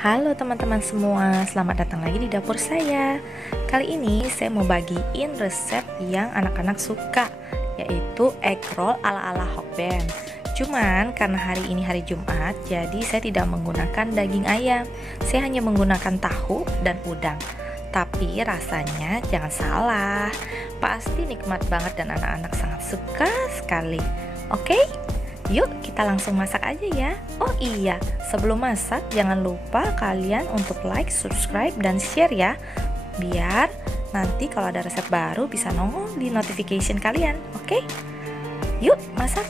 Halo teman-teman semua, selamat datang lagi di dapur saya. Kali ini saya mau bagiin resep yang anak-anak suka, yaitu egg roll ala-ala Hokben. Cuman karena hari ini hari Jumat, jadi saya tidak menggunakan daging ayam. Saya hanya menggunakan tahu dan udang. Tapi rasanya jangan salah, pasti nikmat banget dan anak-anak sangat suka sekali. Oke? Yuk kita langsung masak aja ya. Oh iya, sebelum masak jangan lupa kalian untuk like, subscribe, dan share ya, biar nanti kalau ada resep baru bisa nongol di notification kalian. Oke? Yuk masak.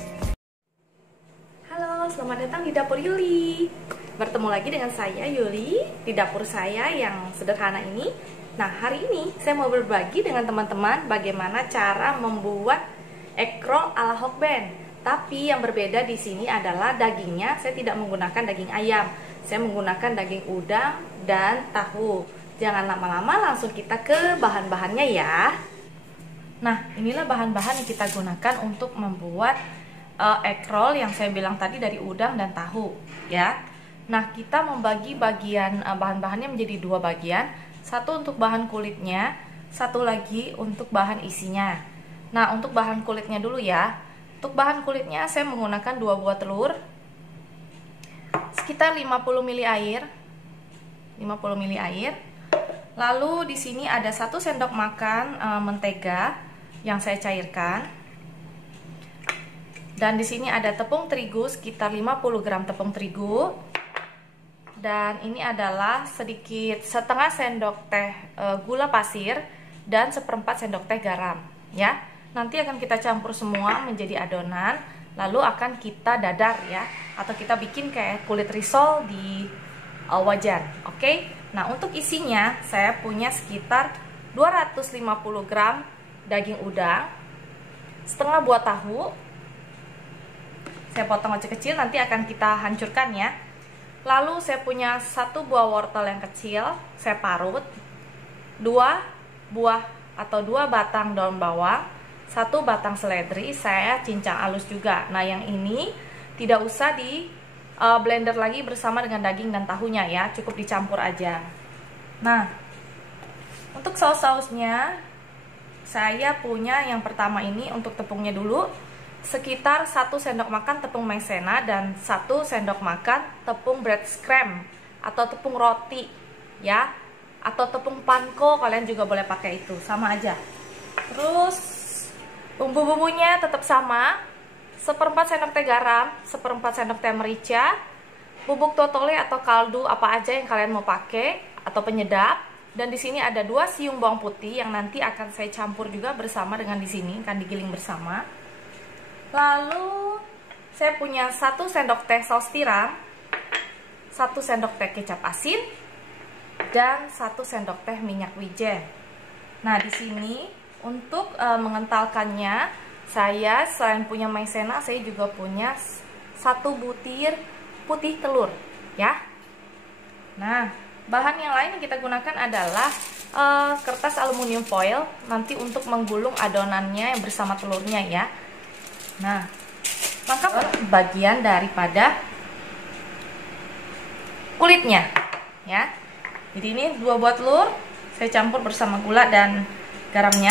Halo, selamat datang di dapur Yuli. Bertemu lagi dengan saya Yuli di dapur saya yang sederhana ini. Nah, hari ini saya mau berbagi dengan teman-teman bagaimana cara membuat egg roll ala Hokben. Tapi yang berbeda di sini adalah dagingnya saya tidak menggunakan daging ayam. Saya menggunakan daging udang dan tahu. Jangan lama-lama, langsung kita ke bahan-bahannya ya. Nah, inilah bahan-bahan yang kita gunakan untuk membuat egg roll yang saya bilang tadi dari udang dan tahu ya. Nah, kita membagi bagian bahan-bahannya menjadi dua bagian. Satu untuk bahan kulitnya, satu lagi untuk bahan isinya. Nah, untuk bahan kulitnya dulu ya. Untuk bahan kulitnya saya menggunakan 2 buah telur, sekitar 50 ml air. 50 ml air. Lalu di sini ada 1 sendok makan mentega yang saya cairkan. Dan di sini ada tepung terigu sekitar 50 gram tepung terigu. Dan ini adalah sedikit setengah sendok teh gula pasir dan 1/4 sendok teh garam ya. Nanti akan kita campur semua menjadi adonan, lalu akan kita dadar ya, atau kita bikin kayak kulit risol di wajan. Oke? Nah, untuk isinya saya punya sekitar 250 gram daging udang, setengah buah tahu. Saya potong kecil-kecil, nanti akan kita hancurkan ya. Lalu saya punya 1 buah wortel yang kecil, saya parut, 2 buah atau 2 batang daun bawang, 1 batang seledri saya cincang halus juga. Nah, yang ini tidak usah di blender lagi bersama dengan daging dan tahunya ya, cukup dicampur aja. Nah, untuk saus-sausnya saya punya yang pertama ini untuk tepungnya dulu, sekitar 1 sendok makan tepung maizena dan 1 sendok makan tepung bread crumb atau tepung roti ya, atau tepung panko, kalian juga boleh pakai itu, sama aja. Terus bumbu-bumbunya tetap sama, 1/4 sendok teh garam, 1/4 sendok teh merica, bubuk totole atau kaldu apa aja yang kalian mau pakai atau penyedap. Dan di sini ada 2 siung bawang putih yang nanti akan saya campur juga bersama dengan di sini, akan digiling bersama. Lalu saya punya 1 sendok teh saus tiram, 1 sendok teh kecap asin, dan 1 sendok teh minyak wijen. Nah, di sini untuk mengentalkannya, saya selain punya maizena, saya juga punya 1 butir putih telur ya. Nah, bahan yang lain yang kita gunakan adalah kertas aluminium foil nanti untuk menggulung adonannya yang bersama telurnya ya. Nah, lengkap bagian daripada kulitnya ya. Jadi ini 2 buah telur saya campur bersama gula dan garamnya.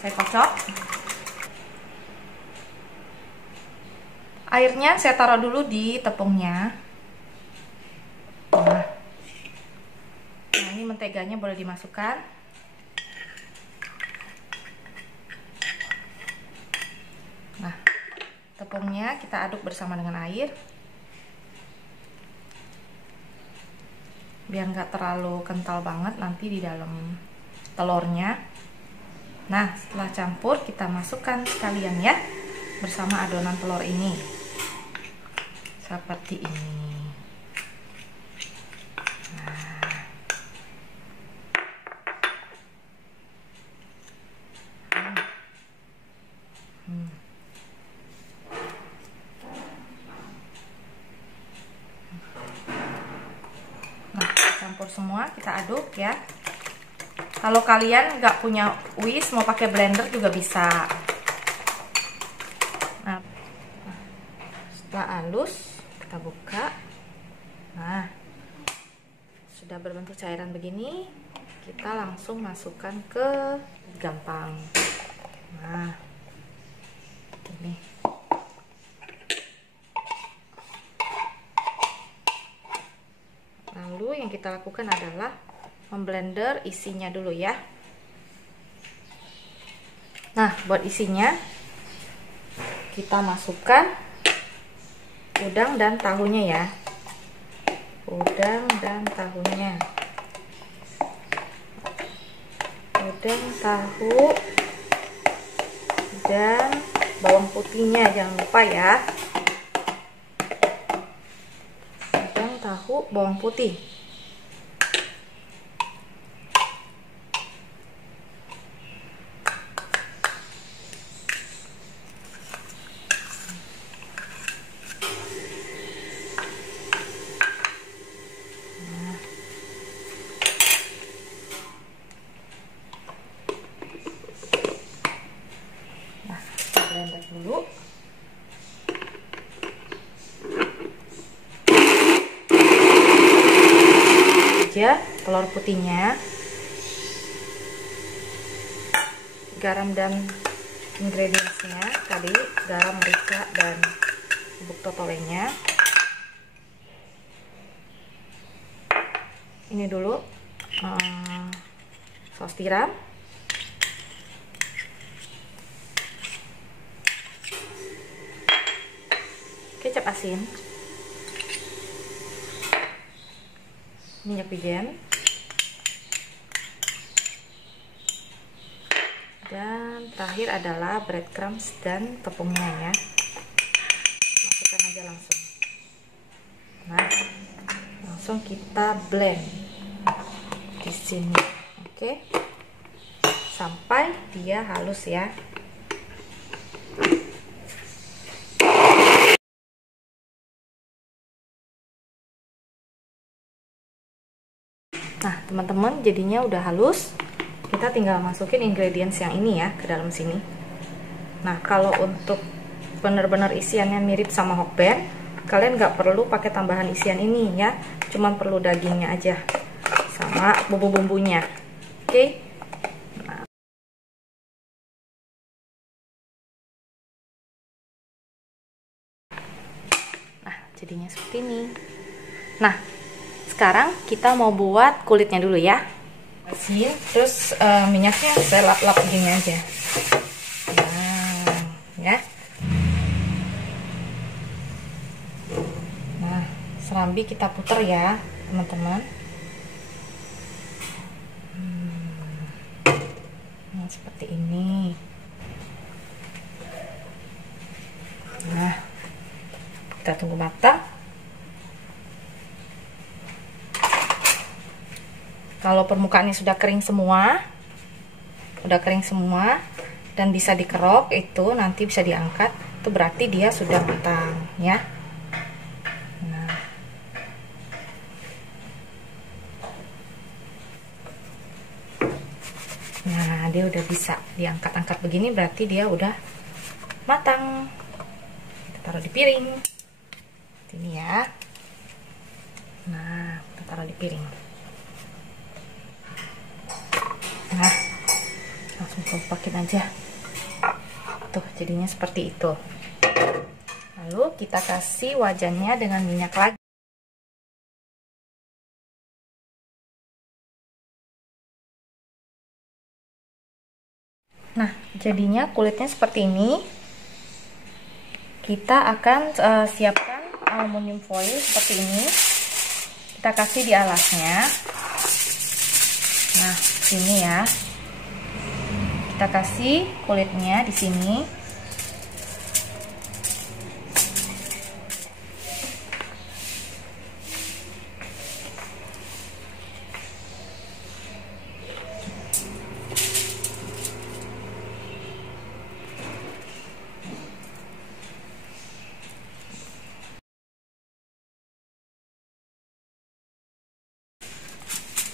Saya kocok. Airnya saya taruh dulu di tepungnya. Nah, ini menteganya boleh dimasukkan. Nah, tepungnya kita aduk bersama dengan air biar nggak terlalu kental banget nanti di dalam telurnya. Nah, setelah campur kita masukkan sekalian ya bersama adonan telur ini seperti ini. Campur semua, kita aduk ya. Kalau kalian nggak punya whisk, mau pakai blender juga bisa. Nah, setelah halus kita buka. Nah, sudah berbentuk cairan begini, kita langsung masukkan ke gampang. Nah, ini. Lalu yang kita lakukan adalah memblender isinya dulu ya. Nah, buat isinya kita masukkan udang dan tahunya ya. Udang dan tahunya. Udang, tahu, dan bawang putihnya jangan lupa ya. Udang, tahu, bawang putih. Blender dulu. Aja telur putihnya, garam dan ingredientsnya tadi, garam, merica, dan bubuk totolenya. Ini dulu saus tiram, kecap asin, minyak wijen, dan terakhir adalah breadcrumbs dan tepungnya ya. Masukkan aja langsung. Nah, langsung kita blend di sini, oke, sampai dia halus ya. Nah, teman-teman, jadinya udah halus. Kita tinggal masukin ingredients yang ini ya ke dalam sini. Nah, kalau untuk benar-benar isiannya mirip sama hokben, kalian nggak perlu pakai tambahan isian ini ya, cuman perlu dagingnya aja sama bumbu-bumbunya. Oke. Nah, jadinya seperti ini. Nah, sekarang kita mau buat kulitnya dulu ya. Asin, terus minyaknya saya lap-lap begini aja. Nah, ya. Nah, serambi kita putar ya, teman-teman. Nah, seperti ini. Nah, kita tunggu matang. Kalau permukaannya sudah kering semua, dan bisa dikerok, itu nanti bisa diangkat, itu berarti dia sudah matang ya. Nah, dia udah bisa diangkat-angkat begini, berarti dia udah matang. Kita taruh di piring ini ya. Nah, kita taruh di piring. Nah, langsung kompakin aja. Tuh, jadinya seperti itu. Lalu kita kasih wajannya dengan minyak lagi. Nah, jadinya kulitnya seperti ini. Kita akan siapkan aluminium foil seperti ini. Kita kasih di alasnya. Nah, sini ya. Kita kasih kulitnya di sini.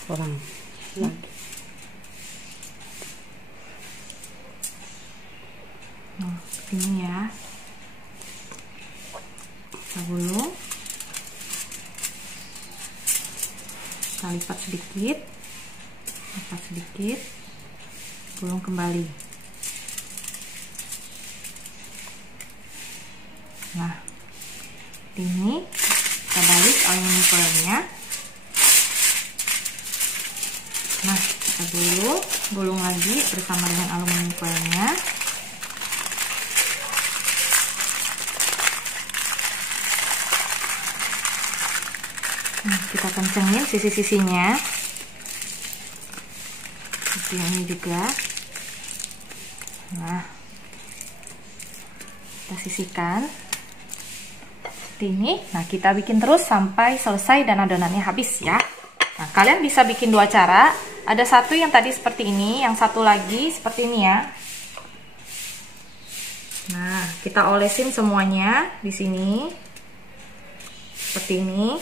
Kurang lagi. Nah, ini ya. Kita gulung. kita lipat sedikit, gulung kembali. Nah, ini kita balik aluminium foilnya. Nah, kita gulung lagi bersama dengan aluminium foilnya. Nah, kita kencengin sisi-sisinya. Seperti ini juga. Nah, kita sisihkan seperti ini. Nah, kita bikin terus sampai selesai dan adonannya habis ya. Nah, kalian bisa bikin dua cara. Ada satu yang tadi seperti ini, yang satu lagi seperti ini ya. Nah, kita olesin semuanya di sini seperti ini.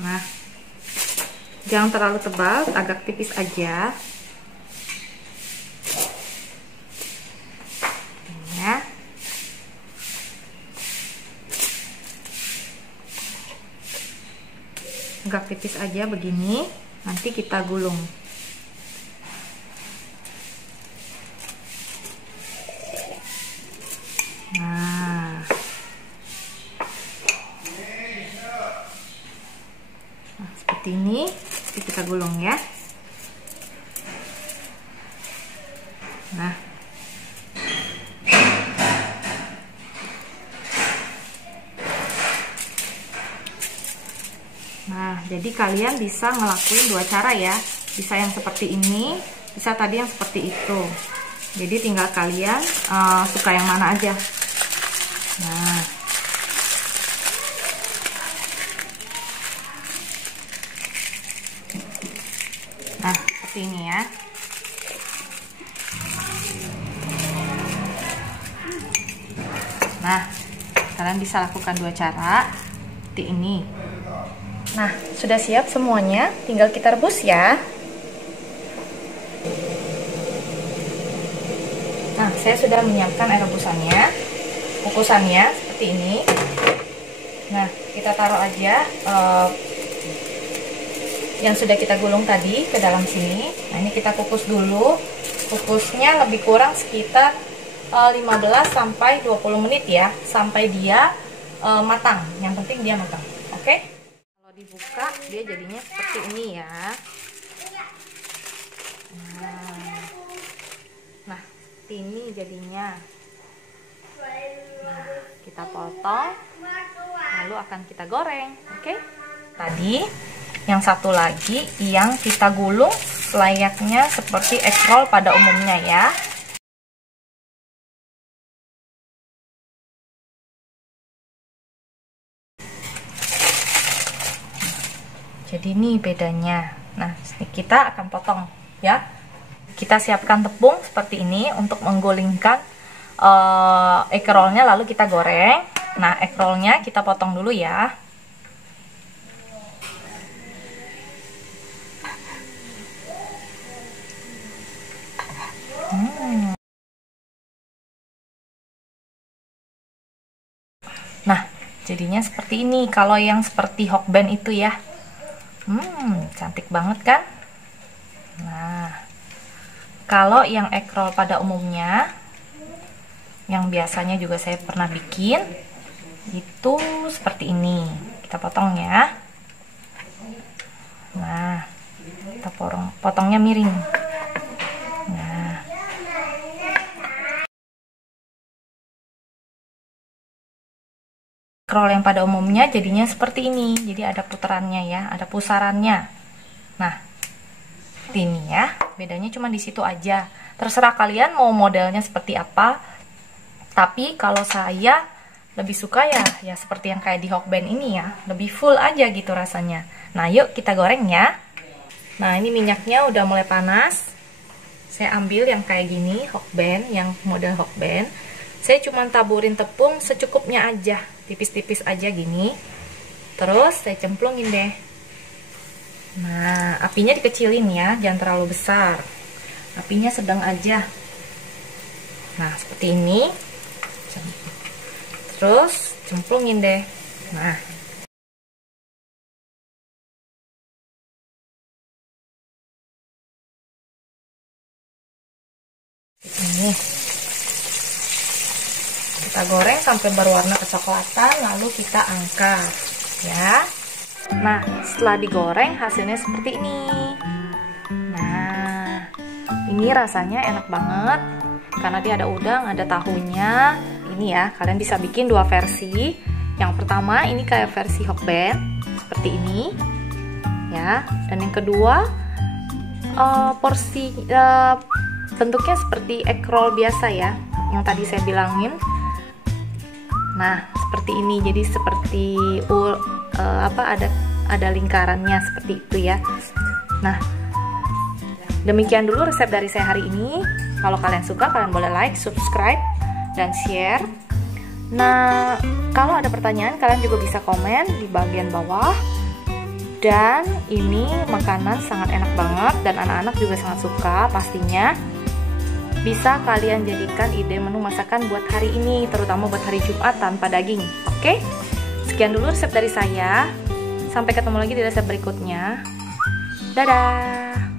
Nah, jangan terlalu tebal, agak tipis aja. Ya. Agak tipis aja begini, nanti kita gulung. Nah, seperti ini, nanti kita gulung ya. Nah, jadi kalian bisa ngelakuin dua cara ya. Bisa yang seperti ini, bisa tadi yang seperti itu. Jadi tinggal kalian suka yang mana aja. Nah, seperti ini ya. Nah, kalian bisa lakukan dua cara seperti ini. Nah, sudah siap semuanya, tinggal kita rebus ya. Nah, saya sudah menyiapkan air rebusannya, kukusannya seperti ini. Nah, kita taruh aja yang sudah kita gulung tadi ke dalam sini. Nah, ini kita kukus dulu. Kukusnya lebih kurang sekitar 15 sampai 20 menit ya, sampai dia matang. Yang penting dia matang. Oke? Kalau dibuka dia jadinya seperti ini ya. Nah, seperti ini jadinya. Nah, kita potong, lalu akan kita goreng. Oke? Tadi yang satu lagi yang kita gulung layaknya seperti egg roll pada umumnya ya. Jadi ini bedanya. Nah, kita akan potong ya. Kita siapkan tepung seperti ini untuk menggulingkan egg rollnya, lalu kita goreng. Nah, egg rollnya kita potong dulu ya. Nah, jadinya seperti ini. Kalau yang seperti Hokben itu ya, cantik banget kan? Nah, kalau yang egg roll pada umumnya, yang biasanya juga saya pernah bikin, itu seperti ini. Kita potong ya. Nah, kita potongnya miring. Nah, roll yang pada umumnya jadinya seperti ini. Jadi ada putarannya ya, ada pusarannya. Nah, ini ya, bedanya cuma di situ aja. Terserah kalian mau modelnya seperti apa. Tapi kalau saya lebih suka ya seperti yang kayak di Hokben ini ya, lebih full aja gitu rasanya. Nah, yuk kita goreng ya. Nah, ini minyaknya udah mulai panas. Saya ambil yang kayak gini, Hokben, yang model Hokben. Saya cuma taburin tepung secukupnya aja, tipis-tipis aja gini. Terus saya cemplungin deh. Nah, apinya dikecilin ya, jangan terlalu besar. Apinya sedang aja. Nah, seperti ini. Terus cemplungin deh. Nah, ini kita goreng sampai berwarna kecoklatan, lalu kita angkat ya. Nah, setelah digoreng hasilnya seperti ini. Nah, ini rasanya enak banget karena dia ada udang, ada tahunya. Ini ya, kalian bisa bikin dua versi. Yang pertama ini kayak versi Hokben seperti ini ya, dan yang kedua porsi bentuknya seperti egg roll biasa ya, yang tadi saya bilangin. Nah, seperti ini, jadi seperti ada lingkarannya seperti itu ya. Nah, demikian dulu resep dari saya hari ini. Kalau kalian suka, kalian boleh like, subscribe, dan share. Nah, kalau ada pertanyaan, kalian juga bisa komen di bagian bawah. Dan ini makanan sangat enak banget dan anak-anak juga sangat suka pastinya. Bisa kalian jadikan ide menu masakan buat hari ini, terutama buat hari Jumat tanpa daging. Oke? Sekian dulu resep dari saya. Sampai ketemu lagi di resep berikutnya. Dadah!